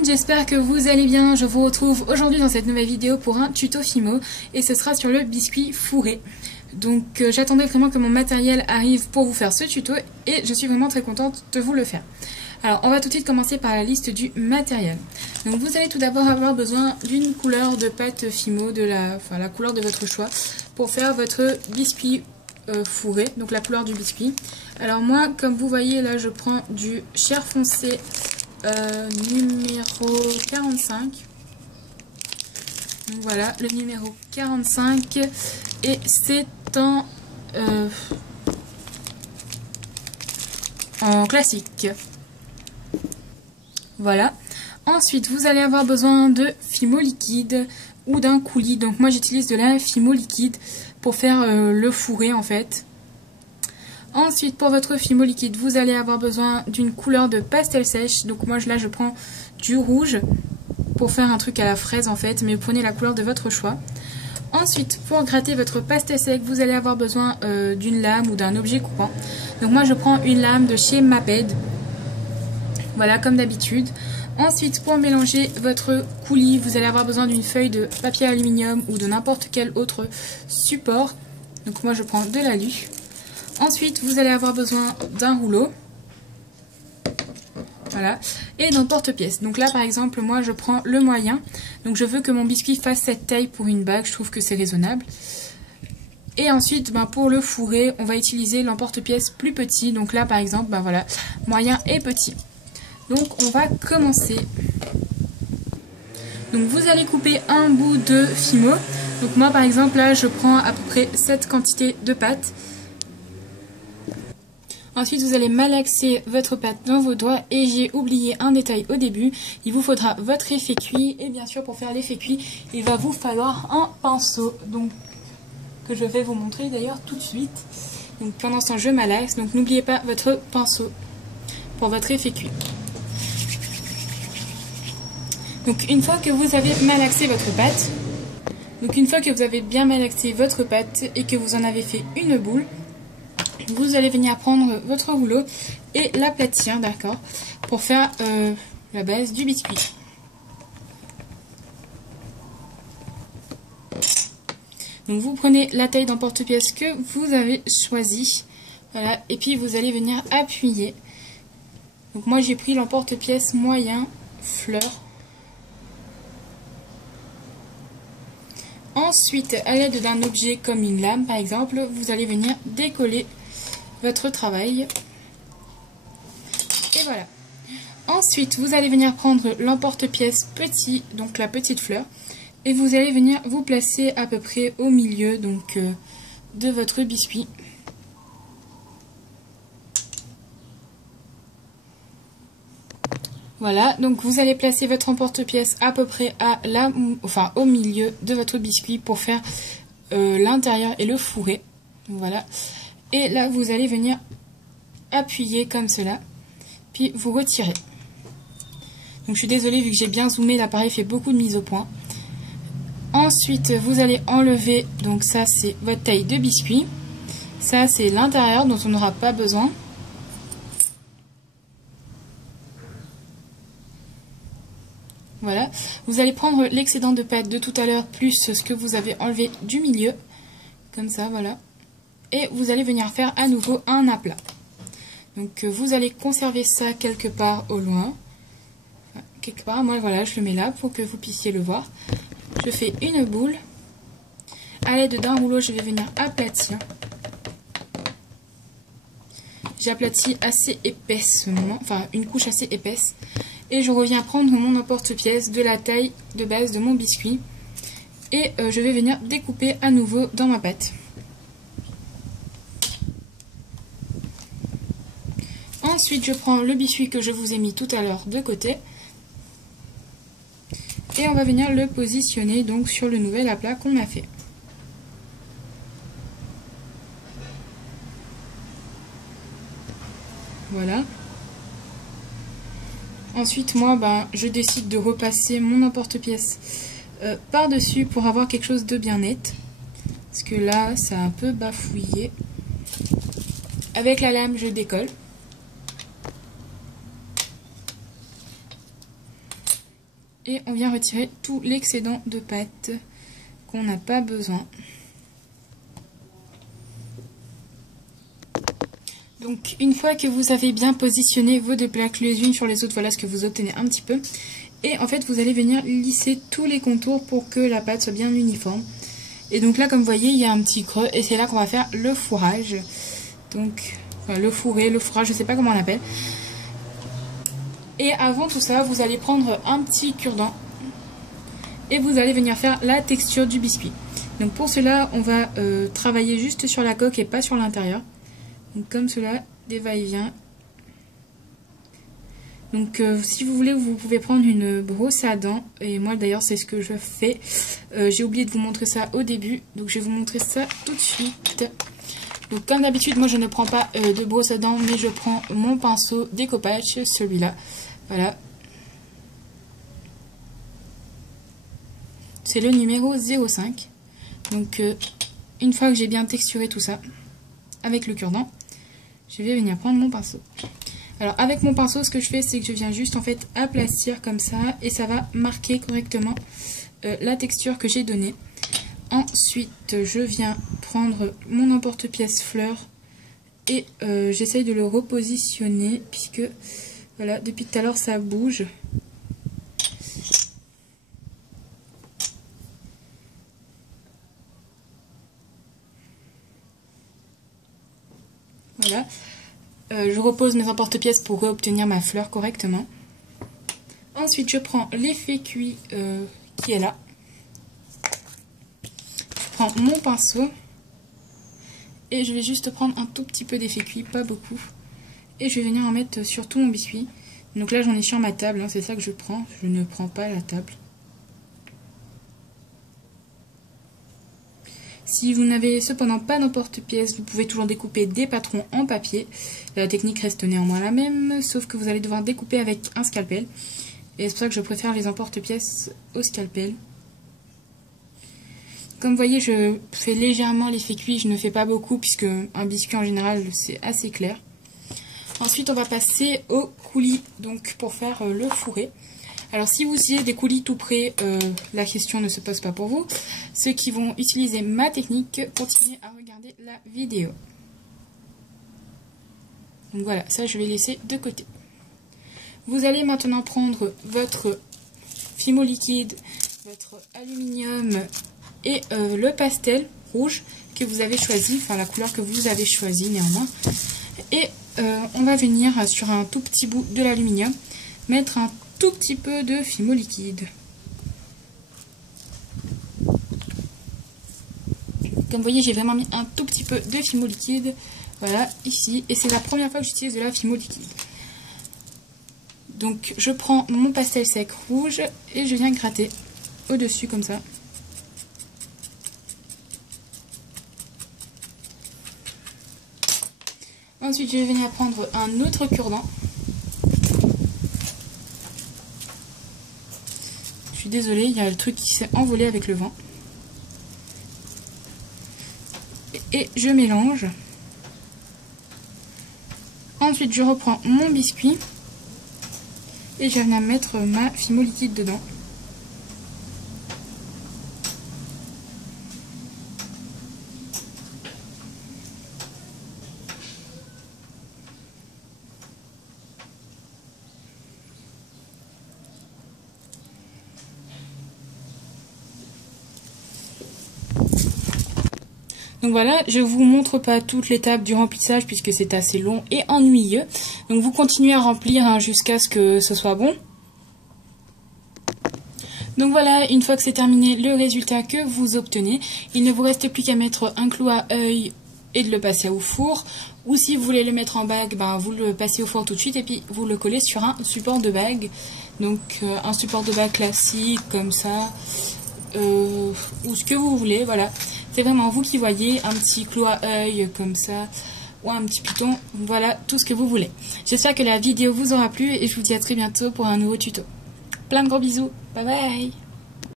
monde, j'espère que vous allez bien. Je vous retrouve aujourd'hui dans cette nouvelle vidéo pour un tuto Fimo et ce sera sur le biscuit fourré. Donc j'attendais vraiment que mon matériel arrive pour vous faire ce tuto et je suis vraiment très contente de vous le faire. Alors on va tout de suite commencer par la liste du matériel. Donc vous allez tout d'abord avoir besoin d'une couleur de pâte Fimo, la couleur de votre choix pour faire votre biscuit fourré, donc la couleur du biscuit. Alors moi, comme vous voyez là, je prends du chair foncé numéro 45. Donc voilà, le numéro 45 et c'est en classique. Voilà. Ensuite, vous allez avoir besoin de Fimo liquide ou d'un coulis. Donc moi, j'utilise de la Fimo liquide pour faire le fourré en fait. Ensuite, pour votre Fimo liquide, vous allez avoir besoin d'une couleur de pastel sèche. Donc moi, là, je prends du rouge pour faire un truc à la fraise en fait, mais prenez la couleur de votre choix. Ensuite, pour gratter votre pastel sec, vous allez avoir besoin d'une lame ou d'un objet coupant. Donc moi, je prends une lame de chez Maped. Voilà, comme d'habitude. Ensuite, pour mélanger votre coulis, vous allez avoir besoin d'une feuille de papier aluminium ou de n'importe quel autre support. Donc moi, je prends de l'alu. Ensuite, vous allez avoir besoin d'un rouleau. Voilà. Et d'un porte-pièce. Donc là, par exemple, moi, je prends le moyen. Donc je veux que mon biscuit fasse cette taille pour une bague. Je trouve que c'est raisonnable. Et ensuite, pour le fourrer, on va utiliser l'emporte-pièce plus petit. Donc là, par exemple, voilà, moyen et petit. Donc on va commencer. Donc vous allez couper un bout de Fimo. Donc moi par exemple là je prends à peu près cette quantité de pâte. Ensuite vous allez malaxer votre pâte dans vos doigts et j'ai oublié un détail au début. Il vous faudra votre effet cuit et bien sûr pour faire l'effet cuit il va vous falloir un pinceau. Donc que je vais vous montrer d'ailleurs tout de suite. Donc pendant ce temps je malaxe. Donc n'oubliez pas votre pinceau pour votre effet cuit. Donc une fois que vous avez malaxé votre pâte, bien malaxé votre pâte et que vous en avez fait une boule, vous allez venir prendre votre rouleau et l'aplatir, d'accord, pour faire la base du biscuit. Donc vous prenez la taille d'emporte-pièce que vous avez choisie, voilà, et puis vous allez venir appuyer. Donc moi j'ai pris l'emporte-pièce moyen fleur. Ensuite, à l'aide d'un objet comme une lame par exemple, vous allez venir décoller votre travail. Et voilà. Ensuite, vous allez venir prendre l'emporte-pièce petit, donc la petite fleur, et vous allez venir vous placer à peu près au milieu donc de votre biscuit. Voilà, donc vous allez placer votre emporte-pièce à peu près au milieu de votre biscuit pour faire l'intérieur et le fourré. Voilà. Et là, vous allez venir appuyer comme cela, puis vous retirez. Donc je suis désolée, vu que j'ai bien zoomé, l'appareil fait beaucoup de mise au point. Ensuite, vous allez enlever, donc ça c'est votre taille de biscuit. Ça c'est l'intérieur dont on n'aura pas besoin. Voilà, vous allez prendre l'excédent de pâte de tout à l'heure plus ce que vous avez enlevé du milieu, comme ça, voilà. Et vous allez venir faire à nouveau un aplat. Donc vous allez conserver ça quelque part au loin. Quelque part, moi voilà, je le mets là pour que vous puissiez le voir. Je fais une boule. À l'aide d'un rouleau, je vais venir aplatir. J'aplatis assez épaissement, enfin une couche assez épaisse. Et je reviens prendre mon emporte-pièce de la taille de base de mon biscuit. Et je vais venir découper à nouveau dans ma pâte. Ensuite, je prends le biscuit que je vous ai mis tout à l'heure de côté. Et on va venir le positionner donc sur le nouvel aplat qu'on a fait. Voilà. Ensuite, moi, je décide de repasser mon emporte-pièce par-dessus pour avoir quelque chose de bien net. Parce que là, ça a un peu bafouillé. Avec la lame, je décolle. Et on vient retirer tout l'excédent de pâte qu'on n'a pas besoin. Donc une fois que vous avez bien positionné vos deux plaques les unes sur les autres, voilà ce que vous obtenez un petit peu. Et en fait vous allez venir lisser tous les contours pour que la pâte soit bien uniforme. Et donc là comme vous voyez il y a un petit creux et c'est là qu'on va faire le fourrage. Donc enfin, le fourrage, je sais pas comment on appelle. Et avant tout ça vous allez prendre un petit cure-dent et vous allez venir faire la texture du biscuit. Donc pour cela on va travailler juste sur la coque et pas sur l'intérieur. Donc comme cela, des va-et-vient. Donc si vous voulez, vous pouvez prendre une brosse à dents. Et moi d'ailleurs c'est ce que je fais. J'ai oublié de vous montrer ça au début. Donc je vais vous montrer ça tout de suite. Donc comme d'habitude, moi je ne prends pas de brosse à dents. Mais je prends mon pinceau découpage, celui-là. Voilà. C'est le numéro 05. Donc une fois que j'ai bien texturé tout ça avec le cure-dent, je vais venir prendre mon pinceau. Alors avec mon pinceau, ce que je fais, c'est que je viens juste en fait aplatir comme ça et ça va marquer correctement la texture que j'ai donnée. Ensuite, je viens prendre mon emporte-pièce fleur et j'essaye de le repositionner puisque voilà, depuis tout à l'heure ça bouge. Voilà. Je repose mes emporte-pièces pour obtenir ma fleur correctement. Ensuite, je prends l'effet cuit qui est là. Je prends mon pinceau. Et je vais juste prendre un tout petit peu d'effet cuit, pas beaucoup. Et je vais venir en mettre sur tout mon biscuit. Donc là, j'en ai sur ma table, hein, c'est ça que je prends. Je ne prends pas la table. Si vous n'avez cependant pas d'emporte-pièce, vous pouvez toujours découper des patrons en papier. La technique reste néanmoins la même, sauf que vous allez devoir découper avec un scalpel. Et c'est pour ça que je préfère les emporte-pièces au scalpel. Comme vous voyez, je fais légèrement l'effet cuit, je ne fais pas beaucoup puisque un biscuit en général c'est assez clair. Ensuite on va passer au coulis, donc pour faire le fourré. Alors si vous avez des coulis tout près, la question ne se pose pas pour vous. Ceux qui vont utiliser ma technique, continuez à regarder la vidéo. Donc voilà, ça je vais laisser de côté. Vous allez maintenant prendre votre fimo liquide, votre aluminium et le pastel rouge que vous avez choisi, enfin la couleur que vous avez choisi néanmoins. Et on va venir sur un tout petit bout de l'aluminium mettre un tout petit peu de fimo liquide. Comme vous voyez, j'ai vraiment mis un tout petit peu de fimo liquide, voilà, ici, et c'est la première fois que j'utilise de la fimo liquide. Donc je prends mon pastel sec rouge et je viens gratter au-dessus comme ça. Ensuite, je vais venir prendre un autre cure-dent. Je suis désolée, il y a le truc qui s'est envolé avec le vent. Et je mélange. Ensuite, je reprends mon biscuit. Et je viens mettre ma fimo liquide dedans. Donc voilà, je vous montre pas toute l'étape du remplissage puisque c'est assez long et ennuyeux. Donc vous continuez à remplir hein, jusqu'à ce que ce soit bon. Donc voilà, une fois que c'est terminé, le résultat que vous obtenez. Il ne vous reste plus qu'à mettre un clou à œil et de le passer au four. Ou si vous voulez le mettre en bague, ben, vous le passez au four tout de suite et puis vous le collez sur un support de bague. Donc un support de bague classique comme ça. Ou ce que vous voulez, voilà. C'est vraiment vous qui voyez, un petit clou à œil comme ça, ou un petit piton, voilà, tout ce que vous voulez. J'espère que la vidéo vous aura plu et je vous dis à très bientôt pour un nouveau tuto. Plein de gros bisous, bye bye.